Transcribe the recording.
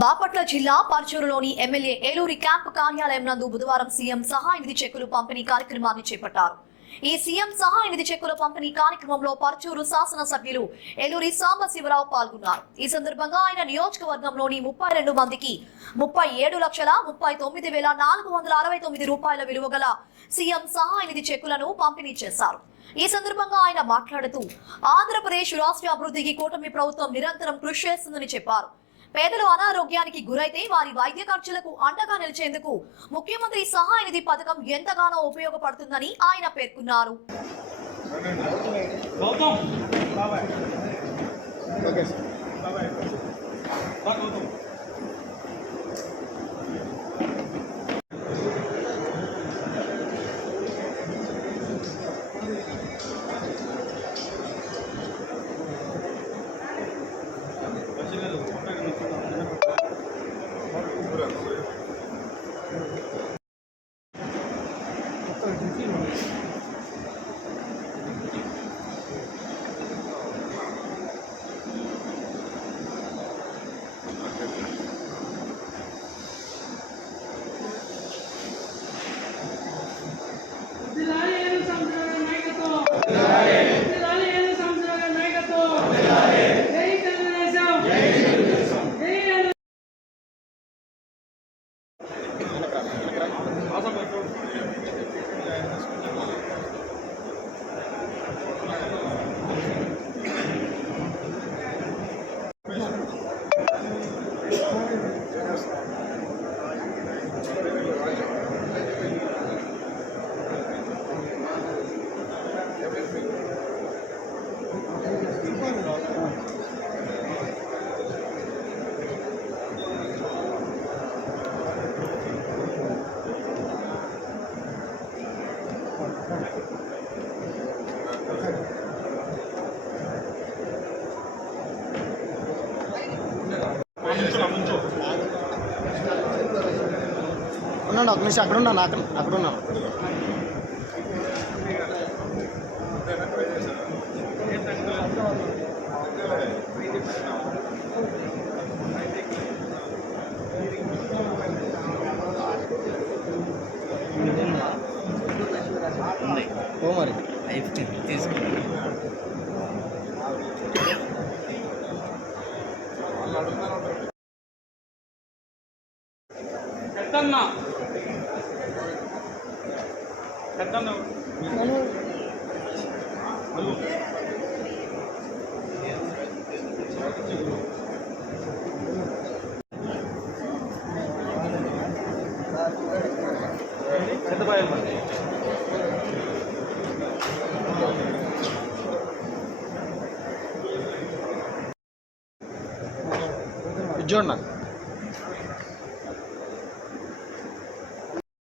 బాపట్ల జిల్లా పర్చూరులోని MLA Eluri camp కార్యాలయం నందు బుధవారం సీఎం సహాయ నిధి చెక్కులు పంపిణీ కార్యక్రమాన్ని చేపట్టారు. ఈ సీఎం సహాయ నిధి చెక్కుల పంపిణీ కార్యక్రమంలో పర్చూరు శాసనసభ్యులు ఏలూరి సాంబశివరావు పాల్గొన్నారు. ఈ సందర్భంగా ఆయన నియోజకవర్గంలోని ముప్పై రెండు మందికి ముప్పై ఏడు లక్షల ముప్పై తొమ్మిది వేల నాలుగు వందల అరవై తొమ్మిది రూపాయల విలువ గల సీఎం సహాయ నిధి చెక్కులను పంపిణీ చేశారు. ఈ సందర్భంగా ఆయన మాట్లాడుతూ ఆంధ్రప్రదేశ్ రాష్ట్ర అభివృద్ధికి కూటమి ప్రభుత్వం నిరంతరం కృషి చేస్తుందని చెప్పారు. పేదలు అనారోగ్యానికి గురైతే వారి వైద్య ఖర్చులకు అండగా నిలిచేందుకు ముఖ్యమంత్రి సహాయ నిధి పథకం ఎంతగానో ఉపయోగపడుతుందని ఆయన పేర్కొన్నారు. ఓకే 马上给。ఉండండి ఒక నిమిషం అక్కడ ఉన్నాను అక్కడ అక్కడ ఉన్నాను ఓ మరి పెద్దన్న చూడండి.